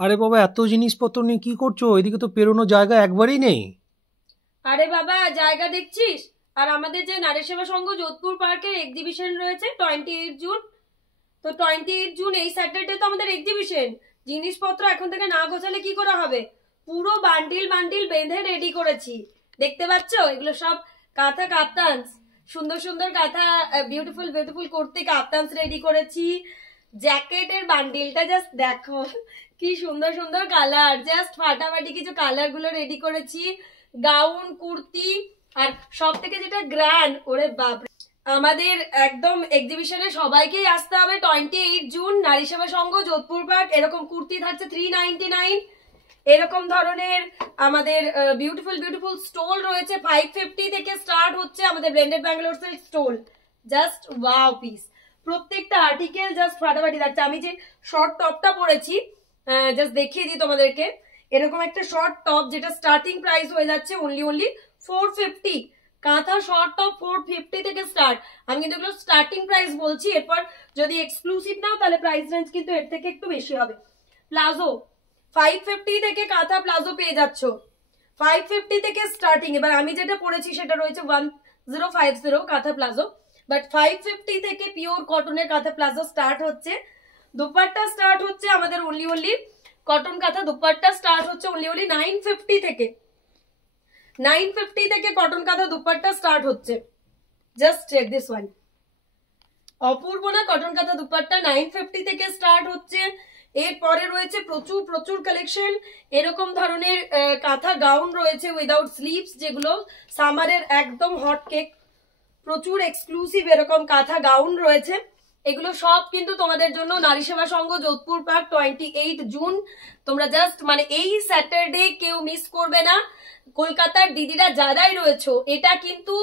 আরে বাবা, এত জিনিসপত্র নিয়ে কি করছো? এদিকে তো পেরোনোর জায়গা একবারেই নেই। আরে বাবা, জায়গা দেখছিস? আর আমাদের যে নারী সেবা সংঘ যোধপুর পার্কের এক্সিবিশন রয়েছে 28 জুন। তো 28 জুন এই স্যাটারডে তো আমাদের এক্সিবিশন। জিনিসপত্র এখন থেকে না গোছালে কি করে হবে? পুরো বান্ডিল বান্ডিল বেঁধে রেডি করেছি। দেখতে পাচ্ছ এগুলো সব কাঁথা কাপ্তানস, সুন্দর সুন্দর কাঁথা, বিউটিফুল বিউটিফুল কুর্তি কাপ্তানস রেডি করেছি। জ্যাকেটের বান্ডিলটা জাস্ট দেখো, কি সুন্দর সুন্দর কালার, জাস্ট ফাটাফাটি কিছু কালার গুলো রেডি করেছি। গাউন, কুর্তি, আর সব থেকে যেটা গ্র্যান্ড, ওরে বাপরে, আমাদের একদম এক্সিবিশনে সবাইকেই আসতে হবে। 28 জুন নারী সেবা সংঘ যোধপুর পার্ক। এরকম কুর্তি থাকছে 399। এরকম ধরনের আমাদের বিউটিফুল বিউটিফুল স্টোল রয়েছে। 550 থেকে স্টার্ট হচ্ছে আমাদের blended Bangalore silk stole. Just wow piece, প্রত্যেকটা আর্টিকেল জাস্ট ফাটাফাটি থাকছে। আমি যে শর্ট টপটা পরেছি, জাস্ট দেখিয়ে দিই তোমাদেরকে। এরকম একটা শর্ট টপ যেটা স্টার্টিং প্রাইস হয়ে যাচ্ছে অনলি 450। কাঁথা শর্ট টপ 450 থেকে স্টার্ট। আমি কিন্তু এগুলো স্টার্টিং প্রাইস বলছি, এরপর যদি এক্সক্লুসিভ নাও তাহলে প্রাইস রেঞ্জ কিন্তু এর থেকে একটু বেশি হবে। প্লাজো 550 থেকে কাঁথা প্লাজো পেয়ে যাচ্ছ, 550 থেকে স্টার্টিং। এবার আমি যেটা পরেছি সেটা রয়েছে 1050 কাঁথা প্লাজো, বাট 550 থেকে পিওর কটনের কাঁথা প্লাজো স্টার্ট হচ্ছে। দুপাট্টা স্টার্ট হচ্ছে আমাদের অনলি কটন কাঁথা দুপাট্টা স্টার্ট হচ্ছে অনলি 950 থেকে। 950 থেকে কটন কাঁথা দুপাট্টা স্টার্ট হচ্ছে। জাস্ট চেক দিস ওয়ান, অপূর্ব না? কটন কাঁথা দুপাট্টা 950 থেকে স্টার্ট হচ্ছে। এরপরে রয়েছে প্রচুর প্রচুর কালেকশন। এরকম ধরনের কাঁথা গাউন রয়েছে উইদাউট স্লিভস, যেগুলো সামারের একদম হট কেক। প্রচুর এক্সক্লুসিভ এরকম কাঁথা গাউন রয়েছে। এগুলো সব কিন্তু তোমাদের জন্য নারী সেবা সংঘ যোধপুর পার্ক 28 জুন। তোমরা জাস্ট মানে এই স্যাটারডে কেউ মিস করবে না। কলকাতার দিদিরা যারাই রয়েছে, এটা কিন্তু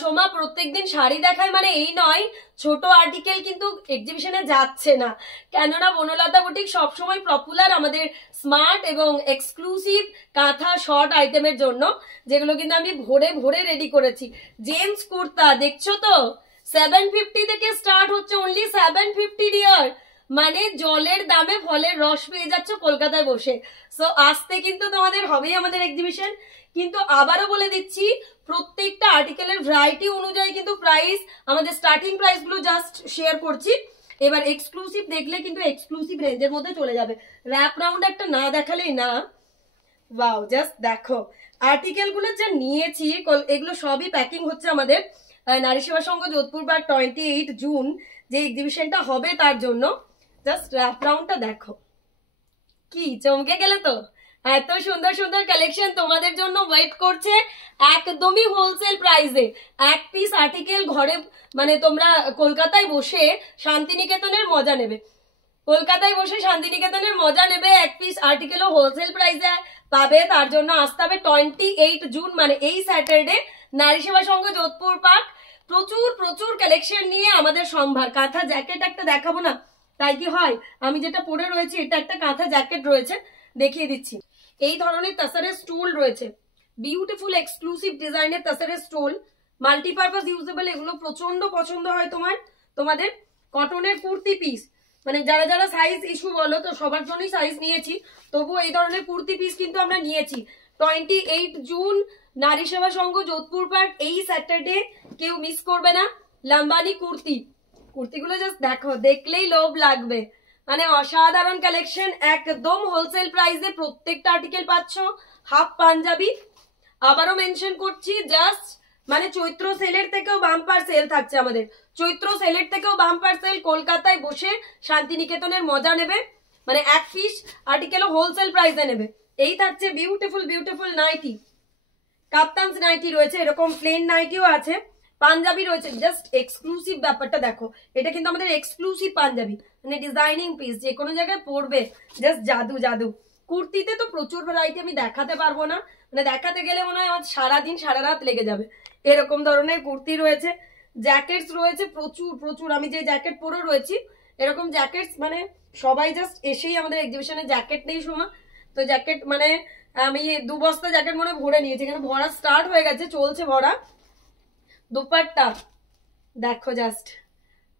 সোমা প্রত্যেকদিন শাড়ি দেখায় মানে এই নয়, ছোট আর্টিকেল কিন্তু এক্সিবিশনে যাচ্ছে না। কেননা বনলতা বুটিক সবসময় পপুলার আমাদের স্মার্ট এবং এক্সক্লুসিভ কাঁথা শর্ট আইটেমের জন্য, যেগুলো কিন্তু আমি ভরে ভরে রেডি করেছি। জেন্টস কুর্তা দেখছো তো, 750 থেকে স্টার্ট হচ্ছে, অনলি 750 ডিয়ার। মানে জলের দামে ফলের রস পেয়ে যাচ্ছ কলকাতায় বসে। সো আসতে কিন্তু তোমাদের হবেই আমাদের এক্সিবিশন। কিন্তু আবারও বলে দিচ্ছি, প্রত্যেকটা আর্টিকেলের ভ্যারাইটি অনুযায়ী কিন্তু প্রাইস, আমাদের স্টার্টিং প্রাইস গুলো জাস্ট শেয়ার করছি। এবার এক্সক্লুসিভ দেখলে কিন্তু এক্সক্লুসিভ রেঞ্জের মধ্যে চলে যাবে। র্যাপ রাউন্ড একটা না দেখালেই না। ওয়াও, জাস্ট দেখো আর্টিকেল গুলো যা নিয়েছি, এগুলো সবই প্যাকিং হচ্ছে আমাদের নারী সেবা সংঘ যোধপুর পার্ক 28 জুন যে এক্সিবিশনটা হবে তার জন্য। জাস্ট র্যাপ রাউন্ডটা দেখো, কি চমকে গেলে তো? এত সুন্দর সুন্দর কালেকশন তোমাদের জন্য ওয়েট করছে একদমই হোলসেল প্রাইসে। এক পিস আর্টিকেল ঘরে মানে তোমরা কলকাতায় বসে শান্তিনিকেতনের মজা নেবে। কলকাতায় বসে শান্তিনিকেতনের মজা নেবে, এক পিস আর্টিকেলও হোলসেল প্রাইসে পাবে। তার জন্য আসতে হবে 28 জুন মানে এই স্যাটারডে নারী সেবা সংঘ যোধপুর পার্ক। প্রচুর প্রচুর কালেকশন নিয়ে আমাদের সম্ভার। কাঁথা জ্যাকেট একটা দেখাবো না তাই কি হয়? আমি যেটা পরে রয়েছে এটা একটা কাঁথা জ্যাকেট রয়েছে, দেখিয়ে দিচ্ছি। এই ধরনের তাসারের স্টুল রয়েছে, বিউটিফুল এক্সক্লুসিভ ডিজাইনের তাসারের স্টুল, মাল্টিপারপাস ইউজেবল। এগুলো প্রচন্ড পছন্দ হয় তোমাদের। কটনের কুর্তি পিস, মানে যারা যারা সাইজ ইস্যু বলো তো সবার জন্যই সাইজ নিয়েছি, তবু এই ধরনের কুর্তি পিস কিন্তু আমরা নিয়েছি। 28 জুন নারী সেবা সংঘ যোধপুর পার্ক এই স্যাটারডে কেউ মিস করবে না। লাম্বানি কুর্তিগুলো জাস্ট দেখো, দেখলেই লোভ লাগবে। মানে অসাধারণ কালেকশন, একদম হোলসেল প্রাইসে প্রত্যেকটা আর্টিকেল পাচ্ছ। হাফ পাঞ্জাবি, আবারও মেনশন করছি, জাস্ট মানে চৈত্র সেলের থেকেও বাম্পার সেল থাকছে আমাদের। চৈত্র সেলের থেকেও বাম্পার সেল। কলকাতায় বসে শান্তিনিকেতনের মজা নেবে, মানে এক পিস আর্টিকেলও হোলসেল প্রাইসে নেবে। এই থাকছে বিউটিফুল বিউটিফুল নাইটি, কাপ্তানস নাইটি রয়েছে, এরকম প্লেন নাইটিও আছে, পাঞ্জাবি রয়েছে। জাস্ট এক্সক্লুসিভ ব্যাপারটা দেখো, এটা কিন্তু আমাদের এক্সক্লুসিভ পাঞ্জাবি, মানে ডিজাইনিং পিস, যে কোনো জায়গায় পরবে জাস্ট জাদু জাদু। কুর্তিতে তো প্রচুর ভ্যারাইটি, আমি দেখাতে পারবো না, মানে দেখাতে গেলে মনে হয় আমার সারাদিন সারা রাত লেগে যাবে। এরকম ধরনের কুর্তি রয়েছে, জ্যাকেটস রয়েছে প্রচুর প্রচুর। আমি যে জ্যাকেট পরে রয়েছি এরকম জ্যাকেটস, মানে সবাই জাস্ট এসেই আমাদের এক্সিবিশনে জ্যাকেট নেই সময় তো জ্যাকেট মানে আমি 2 বস্তা জ্যাকেট মনে ভরে নিয়েছি, এখানে ভরা স্টার্ট হয়ে গেছে, চলছে ভরা। দুপাট্টা দেখো জাস্ট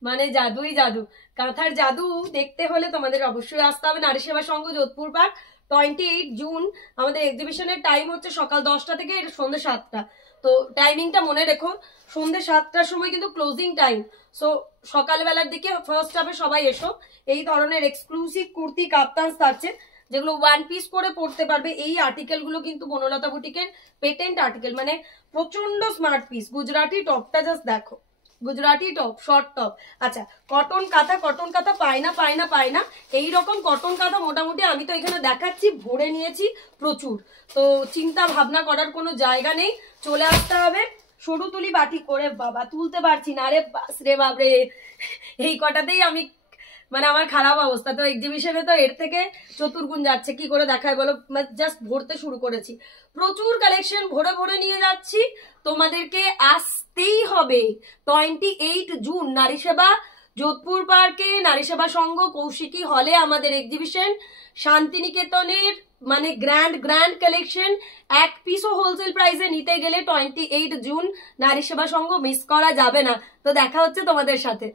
মানে জাদুই জাদু, কাঁথার জাদু দেখতে হলে তোমাদের অবশ্যই আসতে হবে নারী সেবা সংঘ যোধপুর পার্ক। 28 জুন আমাদের এক্সিবিশনের টাইম হচ্ছে সকাল 10টা থেকে সন্ধ্যে 7টা। তো টাইমিংটা মনে রেখো, সন্ধ্যে 7টার সময় কিন্তু ক্লোজিং টাইম। সো সকালবেলার দিকে ফার্স্ট হাফে সবাই এসো। এই ধরনের এক্সক্লুসিভ কুর্তি কাপ্তান থাকছে যেগুলো ওয়ান পিস করে পড়তে পারবে। এই আর্টিকেল গুলো কিন্তু বনলতা বুটিকের পেটেন্ট আর্টিকেল, মানে প্রচন্ড স্মার্ট পিস। গুজরাটি টপটা জাস্ট দেখো, গুজরাটি টপ, শর্ট টপ। আচ্ছা, কটন কাঁথা, কটন কাঁথা পায় না পায় না পায় না, এইরকম কটন কাঁথা মোটামুটি আমি তো এখানে দেখাচ্ছি ভরে নিয়েছি প্রচুর। তো চিন্তা ভাবনা করার কোনো জায়গা নেই, চলে আসতে হবে। সরু তুলি বাটি করে, বাবা তুলতে পারছি না, আরে বাস রে বাবরে, এই কটাতেই আমি মানে আমার খারাপ অবস্থা। তো এক্সিবিশনে তো এর থেকে চতুর্গুণ যাচ্ছে, কি করে দেখায় বলো, জাস্ট ভরতে শুরু করেছি, প্রচুর কালেকশন ভরে ভরে নিয়ে যাচ্ছি। তোমাদেরকে আসতেই হবে 28 জুন নারী সেবা যোধপুর পার্কে, নারী সেবা সংঘ কৌশিকী হলে আমাদের এক্সিবিশন। শান্তিনিকেতনের মানে গ্র্যান্ড কালেকশন, এক পিসও হোলসেল প্রাইসে নিতে গেলে 28 জুন নারী সেবা সংঘ মিস করা যাবে না। তো দেখা হচ্ছে তোমাদের সাথে।